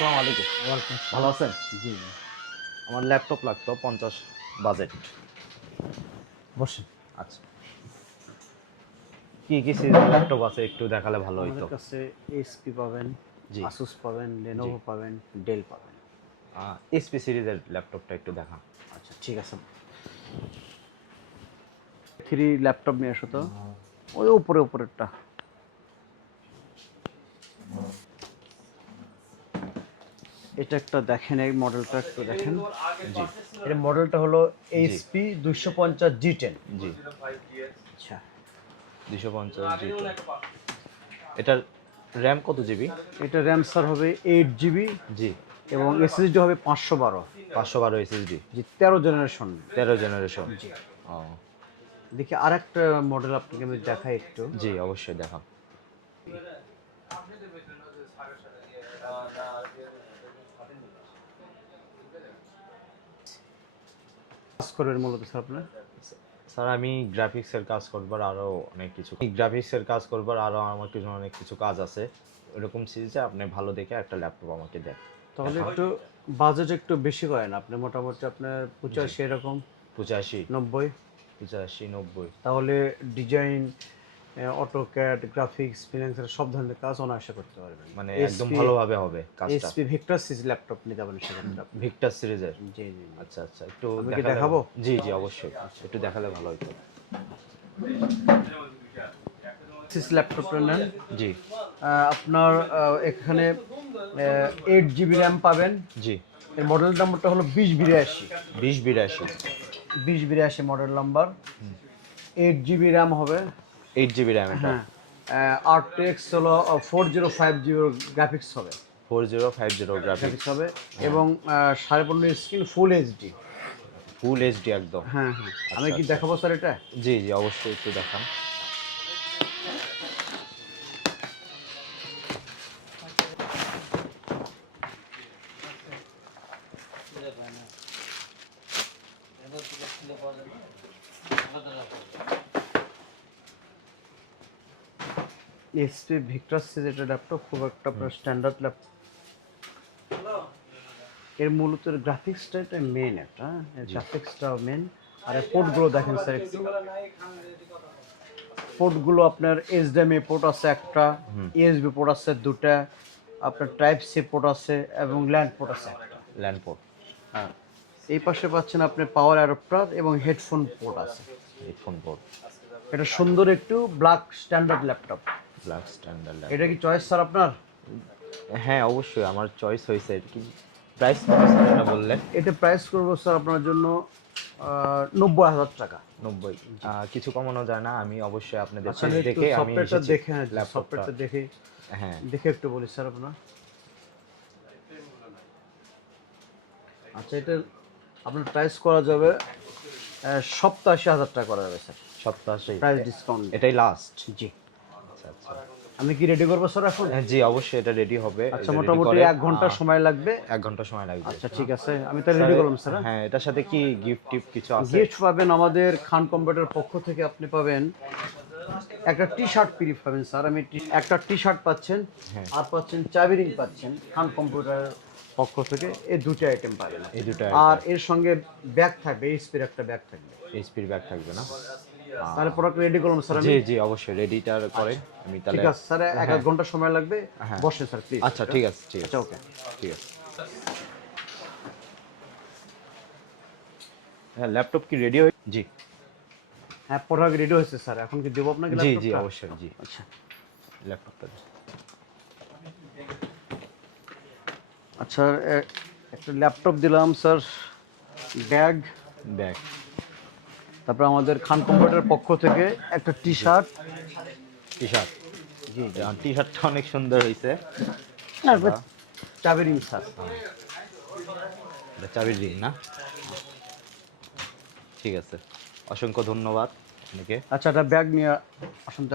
আসসালামু আলাইকুম। ভালো আছেন? জি। আমার ল্যাপটপ লাগতো পঞ্চাশ বাজেট। বসেন। আচ্ছা। কি কি সিরিজের ল্যাপটপ আছে? একটু দেখালে ভালো হইতো। আমাদের কাছে এসপি পাবেন জি। আসুস পাবেন লেনোভো পাবেন ডেল পাবেন। এসপি সিরিজের ল্যাপটপটা একটু দেখা। আচ্ছা ঠিক আছে। থ্রি ল্যাপটপ নিয়ে আসো তো। ওই উপরে উপরেরটা। এটা একটা দেখেন এই মডেলটা একটু দেখেন। জি। এর মডেলটা হলো এইচপি দুইশো পঞ্চাশ জি টেন জি। আচ্ছা। দুশো পঞ্চাশ জি এটার র্যাম কত জিবি এটা র্যাম স্যার হবে এইট জিবি জি। এবং এসএসডি হবে পাঁচশো বারো। পাঁচশো বারো এসএসডি জি তেরো জেনারেশন তেরো জেনারেশন জি। ও। দেখি আরেকটা মডেল আপনাকে আমি দেখাই একটু। জি অবশ্যই দেখা কাজ করবেন মূলত স্যার আপনার? স্যার আমি গ্রাফিক্সের কাজ করবার আরও অনেক কিছু গ্রাফিক্সের কাজ করবার আরও আমার কিছু অনেক কিছু কাজ আছে। এরকম সিরিজে আপনি ভালো দেখে একটা ল্যাপটপ আমাকে দেন। তাহলে একটু বাজেট একটু বেশি করেন আপনি মোটামুটি আপনার পঁচাশি এরকম? পঁচাশি। নব্বই? পঁচাশি নব্বই। তাহলে ডিজাইন অটো ক্যাড গ্রাফিক্স ফিনান্সের সব ধরনের কাজ অনায়াসে করতে পারবেন। মানে একদম ভালোভাবে হবে কাজটা। এসপি ভিক্টর সিরিজ ল্যাপটপ নিতে পারেন সেখানে আপনি। ভিক্টার সিরিজের জি জি। আচ্ছা আচ্ছা একটু দেখাবো? জি জি অবশ্যই। একটু দেখালে ভালো হতো। সিরিজ ল্যাপটপটা নেন। জি। আপনার এখানে এইট জিবি র্যাম পাবেন। জি। এর মডেল নাম্বারটা হলো বিশ বিরাশি। বিশ বিরাশি। বিশ বিরাশি model number eight GB RAM হবে। এইট জিবি র্যাম এটা। হ্যাঁ। আর টেক্স হলো four zero five zero graphics হবে। Four zero five zero graphics হবে। এবং আহ, সাড়ে পনেরো screen full HD full HD একদম। হ্যাঁ হ্যাঁ। আমি কি দেখাবো স্যার এটা? জি জি অবশ্যই একটু দেখান। এসপি ভিক্টর সিরিজ এটা ল্যাপটপ খুব একটা স্ট্যান্ডার্ড ল্যাপটপ এর মূলত গ্রাফিক্সটা এটা মেন একটা গ্রাফিক্সটা মেন আর পোর্টগুলো দেখেন স্যার পোর্টগুলো আপনার এইচডিএমআই পোর্ট আছে একটা ইউএসবি পোর্ট আছে দুটা আপনার টাইপ সি পোর্ট আছে এবং ল্যান্ড পোর্ট আছে একটা। ল্যান্ডপোর্ট হ্যাঁ। এই পাশে পাচ্ছেন আপনি পাওয়ার অ্যাডাপ্টার এবং হেডফোন পোর্ট আছে। হেডফোন পোর্ট এটা সুন্দর একটু black standard laptop black standard এটা কি চয়েস স্যার আপনার? হ্যাঁ অবশ্যই আমার চয়েস হয়েছে। এটা কি প্রাইস এটা বললেন এটা প্রাইস করব স্যার আপনার জন্য নব্বই হাজার টাকা। নব্বই। কিছু কমানো যায় না আমি অবশ্যই আপনাদের আচ্ছা দেখে আমি দেখে ল্যাপটপটা সফটওয়্যারটা দেখে হ্যাঁ। দেখে একটু বলি স্যার আপনার। আচ্ছা এটা আপনার প্রাইস করা যাবে সপ্তাশি হাজার টাকা করা যাবে স্যার সপ্তাহে প্রাইস ডিসকাউন্ট এটাই লাস্ট জি। আচ্ছা আচ্ছা। আমি কি রেডি করব স্যার এখন? হ্যাঁ, জি অবশ্যই এটা রেডি হবে। আচ্ছা মোটামুটি এক ঘণ্টা সময় লাগবে? এক ঘণ্টা সময় লাগবে। আচ্ছা ঠিক আছে। আমি তাহলে রেডি করলাম স্যার হ্যাঁ? এটার সাথে কি গিফট টিফট কিছু আছে? গিফট পাবেন আমাদের খান কম্পিউটার পক্ষ থেকে আপনি পাবেন একটা টি শার্ট ফ্রি পাবেন স্যার আমি একটা টি শার্ট পাচ্ছেন হ্যাঁ। আর পাচ্ছেন চাবি রিং পাচ্ছেন খান কম্পিউটার পক্ষ থেকে। এই দুটো আইটেম পাবেন এই দুটো আর এর সঙ্গে ব্যাগ থাকবে এইচপির একটা ব্যাগ থাকবে। এইচপির ব্যাগ থাকবে না? তাহলে প্রোডাক্ট রেডি করলাম স্যার জি জি অবশ্যই রেডিটা করে আমি তাহলে ঠিক আছে স্যার এক এক ঘণ্টা সময় লাগবে হ্যাঁ। বসেন স্যার প্লিজ আচ্ছা ঠিক আছে ঠিক আছে। আচ্ছা ওকে ঠিক আছে। হ্যাঁ ল্যাপটপ কি রেডি হয়ে জি। হ্যাঁ প্রোডাক্ট রেডি হয়েছে স্যার এখন কি দেবো আপনাকে জি জি অবশ্যই জি। আচ্ছা। ল্যাপটপটা আচ্ছা একটা ল্যাপটপ দিলাম স্যার ব্যাগ ব্যাগ তারপর আমাদের খান কম্পিউটার পক্ষ থেকে একটা টি শার্ট টি শার্ট জি টি শার্টটা অনেক সুন্দর হয়েছে চাবির রিং স্যার। এটা চাবির রিং না? ঠিক আছে। অসংখ্য ধন্যবাদ আপনাকে আচ্ছা এটা ব্যাগ নিয়ে আসুন তো